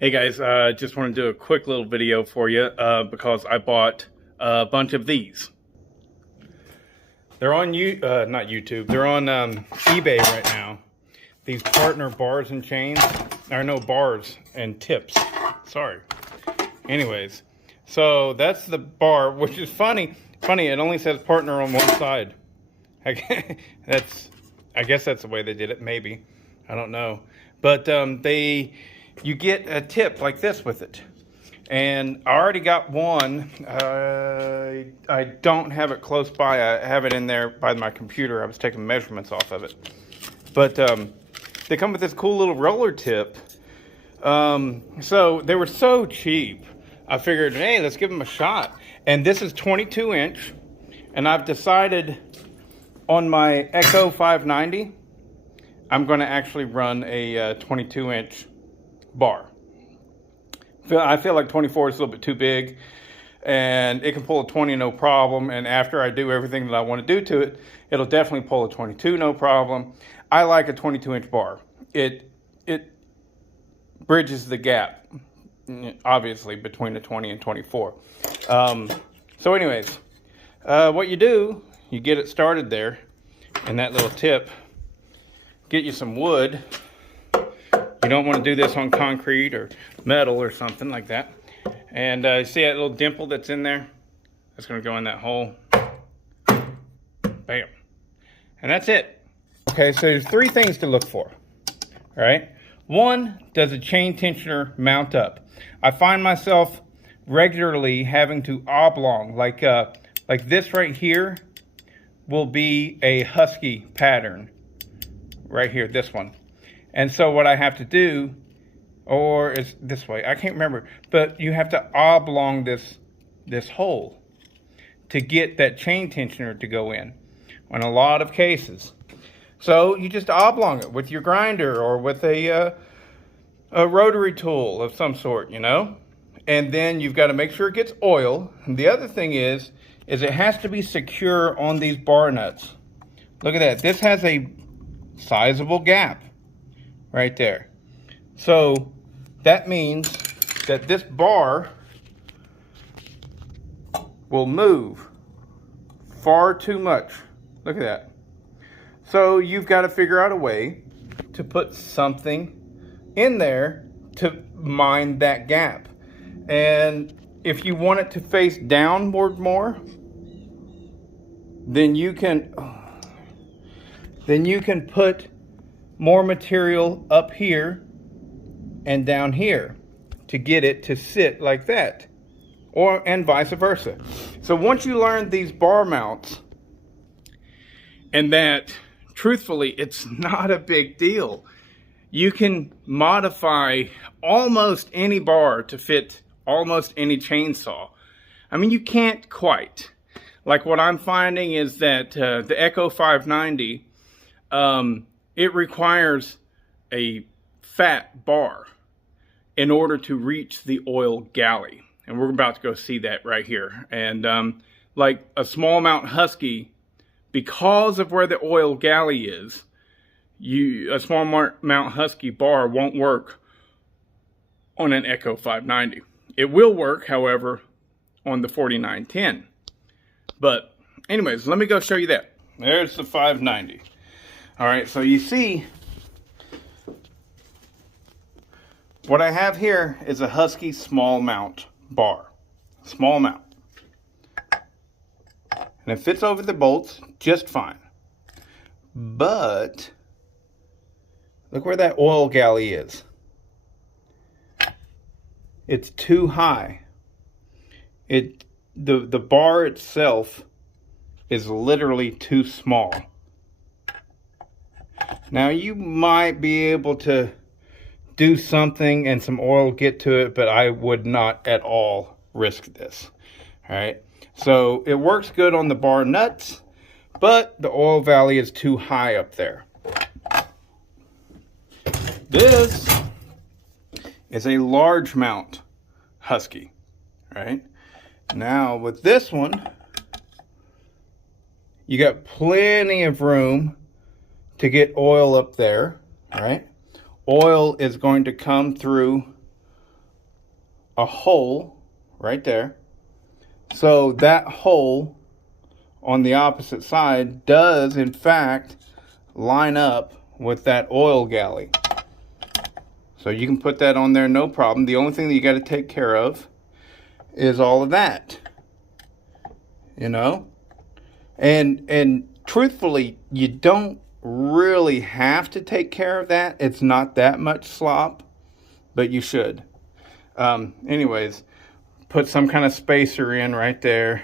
Hey guys, just want to do a quick little video for you because I bought a bunch of these. They're on not YouTube. They're on eBay right now. These partner bars and chains, or no, bars and tips. Sorry. Anyways, so that's the bar, which is funny. Funny, it only says partner on one side. I guess that's the way they did it. Maybe, I don't know. But you get a tip like this with it. And I already got one. I don't have it close by. I have it in there by my computer. I was taking measurements off of it. But they come with this cool little roller tip. So they were so cheap. I figured, hey, let's give them a shot. And this is 22 inch. And I've decided on my Echo 590, I'm going to actually run a 22 inch bar. I feel like 24 is a little bit too big, and it can pull a 20 no problem, and after I do everything that I want to do to it, it'll definitely pull a 22 no problem. I like a 22 inch bar. It bridges the gap, obviously, between the 20 and 24. So anyways, what you do, you get it started there, and that little tip, get you some wood. You don't want to do this on concrete or metal or something like that. And you see that little dimple that's in there? That's going to go in that hole. Bam. And that's it. Okay, so there's three things to look for. All right. One, does a chain tensioner mount up? I find myself regularly having to oblong, like this right here will be a husky pattern. Right here, this one. And so what I have to do, or is this way, I can't remember, but you have to oblong this hole to get that chain tensioner to go in a lot of cases. So you just oblong it with your grinder or with a rotary tool of some sort, you know? And then you've got to make sure it gets oil. And the other thing is it has to be secure on these bar nuts. Look at that. This has a sizable gap right there. So that means that this bar will move far too much. Look at that. So you've got to figure out a way to put something in there to mind that gap. And if you want it to face downward more, then you can put more material up here and down here to get it to sit like that, and vice versa. So once you learn these bar mounts, and that truthfully it's not a big deal, you can modify almost any bar to fit almost any chainsaw. I mean, you can't quite. Like what I'm finding is that the Echo 590, it requires a fat bar in order to reach the oil galley. And we're about to go see that right here. And like a small mount husky, because of where the oil galley is, a small mount husky bar won't work on an Echo 590. It will work, however, on the 4910. But anyways, let me go show you that. There's the 590. All right, so you see, what I have here is a Husky small mount bar. Small mount. And it fits over the bolts just fine. But look where that oil galley is. It's too high. The bar itself is literally too small. Now you might be able to do something and some oil get to it, but I would not at all risk this. All right. So it works good on the bar nuts, but the oil valley is too high up there. This is a large mount Husky. Right. Now with this one, you got plenty of room to get oil up there, right? Oil is going to come through a hole right there. So that hole on the opposite side does in fact line up with that oil galley. So you can put that on there, no problem. The only thing that you got to take care of is all of that, you know. And truthfully, you don't really have to take care of that. It's not that much slop, but you should. Anyways, put some kind of spacer in right there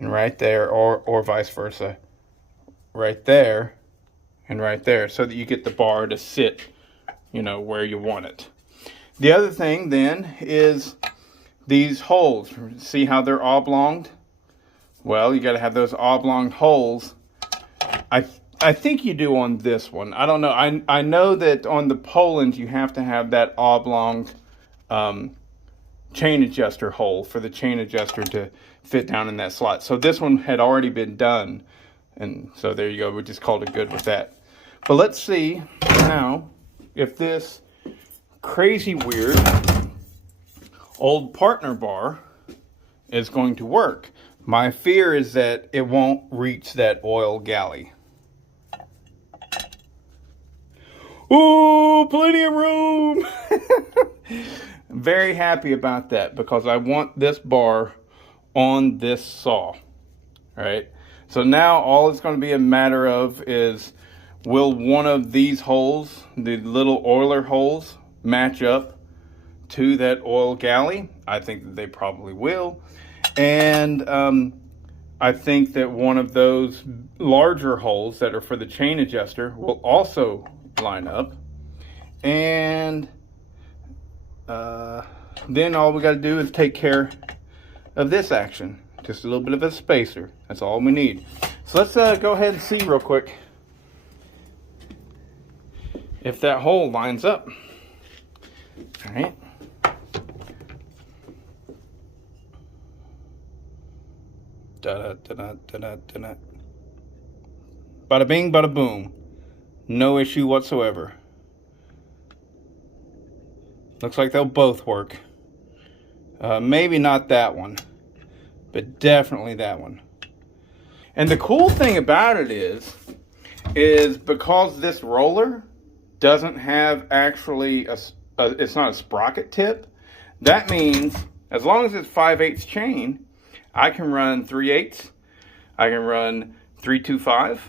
and right there, or vice versa, right there and right there, so that you get the bar to sit, you know, where you want it. The other thing then is these holes. See how they're oblonged? Well, you got to have those oblong holes. I think you do on this one. I don't know. I know that on the Poland you have to have that oblong chain adjuster hole for the chain adjuster to fit down in that slot. So this one had already been done, and so there you go. We just called it good with that. But let's see now if this crazy weird old partner bar is going to work. My fear is that it won't reach that oil galley. Ooh, plenty of room. Very happy about that because I want this bar on this saw. All right. So now all it's going to be a matter of is, will one of these holes, the little oiler holes, match up to that oil galley? I think that they probably will. And I think that one of those larger holes that are for the chain adjuster will also line up. And then all we got to do is take care of this action. Just a little bit of a spacer. That's all we need. So let's go ahead and see real quick if that hole lines up. All right. Da-da-da-da-da-da-da. Bada bing, bada boom. No issue whatsoever. Looks like they'll both work. Maybe not that one, but definitely that one. And the cool thing about it is because this roller doesn't have actually it's not a sprocket tip. That means as long as it's 5/8 chain, I can run 3/8. I can run 3-2-5.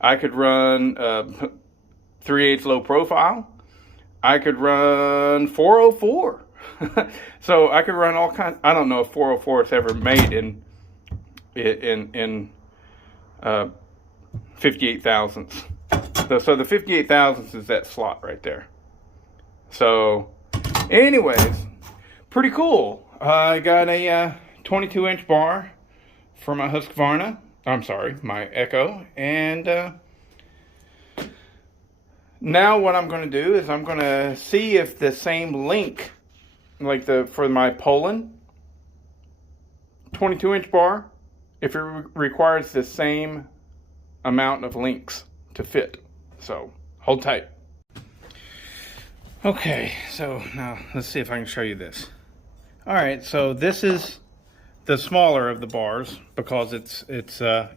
I could run 3/8 low profile. I could run 404. So I could run all kinds. I don't know if 404 is ever made in 58 thousandths. So the 58 thousandths is that slot right there. So anyways, pretty cool. I got a 22-inch bar for my Husqvarna. I'm sorry, my Echo. And now what I'm going to do is I'm going to see if the same link, like for my Poland 22-inch bar, if it requires the same amount of links to fit. So hold tight. Okay, so now let's see if I can show you this. All right, so this is the smaller of the bars because it's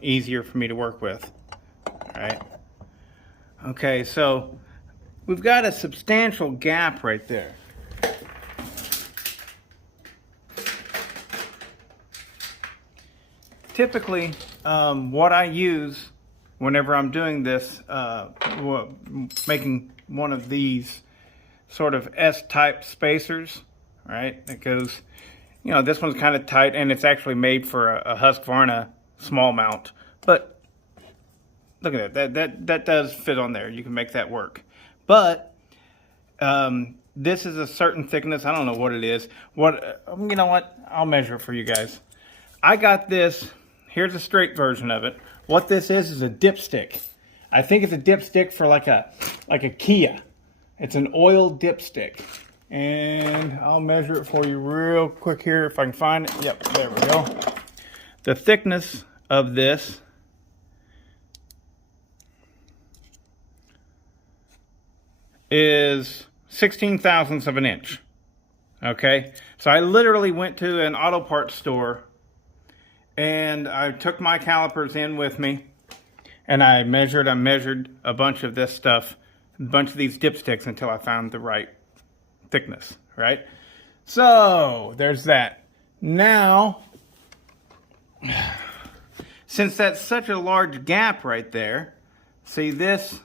easier for me to work with. All right. Okay, so we've got a substantial gap right there. Typically, what I use whenever I'm doing this, making one of these sort of S-type spacers, right? It goes, you know, this one's kind of tight, and it's actually made for a Husqvarna small mount. But look at that. That does fit on there. You can make that work. But this is a certain thickness. I don't know what it is. You know what? I'll measure it for you guys. I got this. Here's a straight version of it. What this is a dipstick. I think it's a dipstick for like a Kia. It's an oil dipstick. And I'll measure it for you real quick here if I can find it. Yep, there we go. The thickness of this is 16 thousandths of an inch. Okay, so I literally went to an auto parts store and I took my calipers in with me and I measured a bunch of this stuff, a bunch of these dipsticks until I found the right thickness, right? So there's that. Now, since that's such a large gap right there, see this,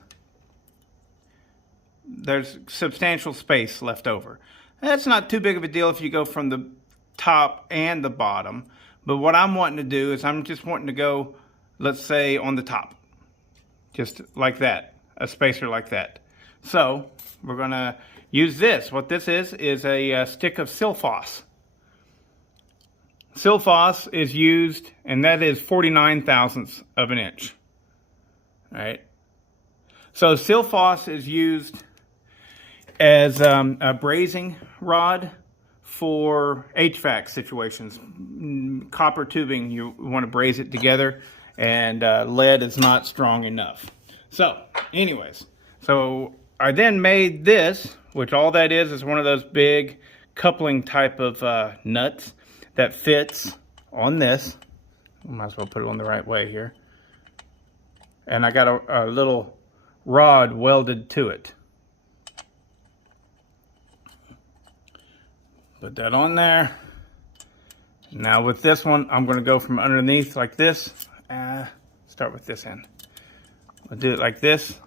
there's substantial space left over. That's not too big of a deal if you go from the top and the bottom. But what I'm wanting to do is I'm just wanting to go, let's say, on the top. Just like that, a spacer like that. So we're gonna use this. What this is a stick of Silphos. Silphos is used, and that is 49 thousandths of an inch. All right. So Silphos is used as a brazing rod for HVAC situations. Copper tubing, you want to braze it together, and lead is not strong enough. So, anyways, so I then made this, which all that is one of those big coupling type of nuts that fits on this. Might as well put it on the right way here. And I got a little rod welded to it. Put that on there. Now with this one, I'm going to go from underneath like this. Start with this end. I'll do it like this.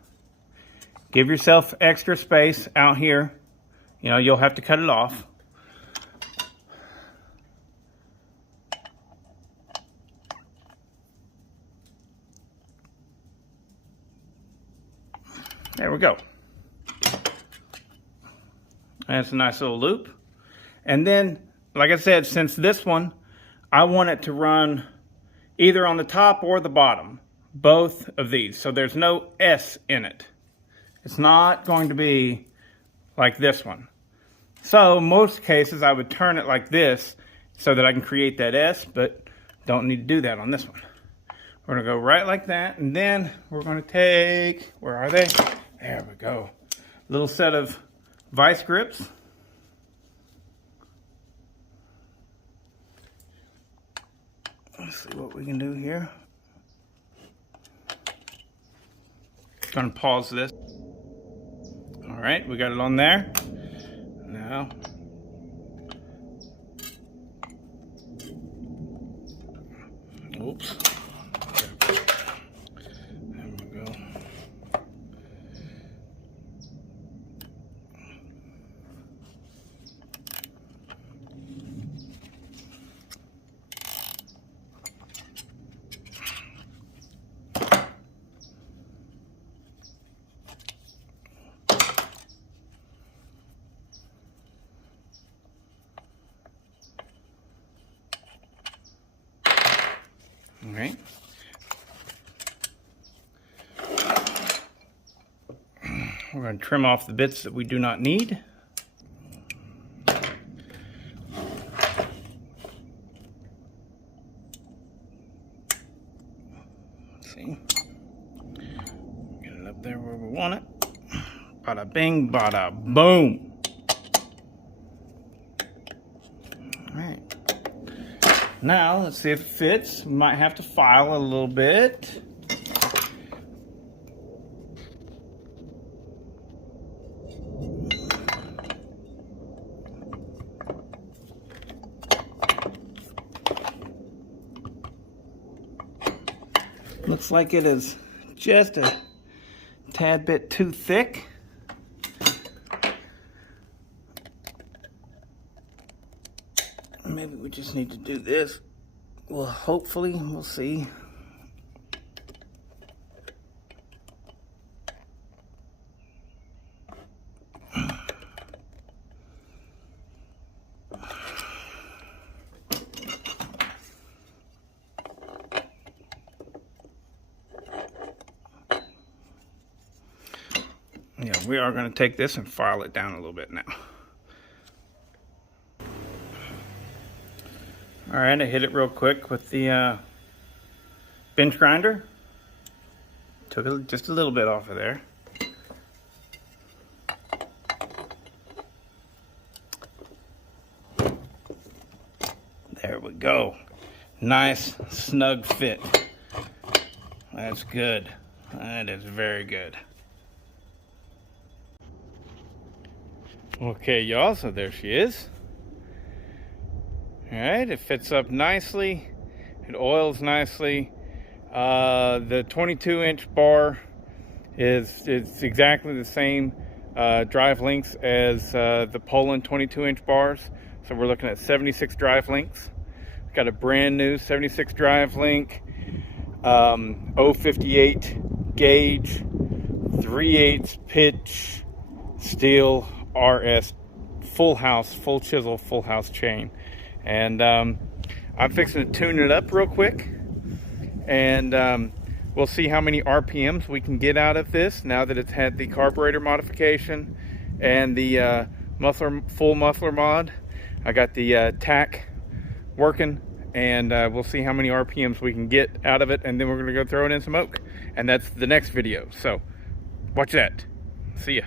Give yourself extra space out here. You know, you'll have to cut it off. There we go. That's a nice little loop. And then, like I said, since this one, I want it to run either on the top or the bottom, both of these. So there's no S in it. It's not going to be like this one. So most cases I would turn it like this so that I can create that S, but don't need to do that on this one. We're gonna go right like that, and then we're gonna take, where are they? There we go. Little set of vice grips. Let's see what we can do here. Gonna pause this. All right, we got it on there. Now, oops. There we go. All right. We're going to trim off the bits that we do not need. Let's see. Get it up there where we want it. Bada bing, bada boom. All right. Now, let's see if it fits. We might have to file a little bit. Looks like it is just a tad bit too thick. Maybe we just need to do this. Well, hopefully, we'll see. Yeah, we are going to take this and file it down a little bit now. All right, I hit it real quick with the bench grinder. Took just a little bit off of there. go. Nice, snug fit. That's good. That is very good. Okay, y'all, so there she is. All right, it fits up nicely. It oils nicely. The 22-inch bar is exactly the same drive lengths as the Poland 22-inch bars. So we're looking at 76 drive lengths. We've got a brand new 76 drive link, 058 gauge, 3/8 pitch, steel RS, full house, full chisel, full house chain. And I'm fixing to tune it up real quick, and we'll see how many RPMs we can get out of this now that it's had the carburetor modification and the full muffler mod. I got the tack working, and we'll see how many RPMs we can get out of it, and then we're going to go throw it in some oak. And that's the next video, so watch that. See ya.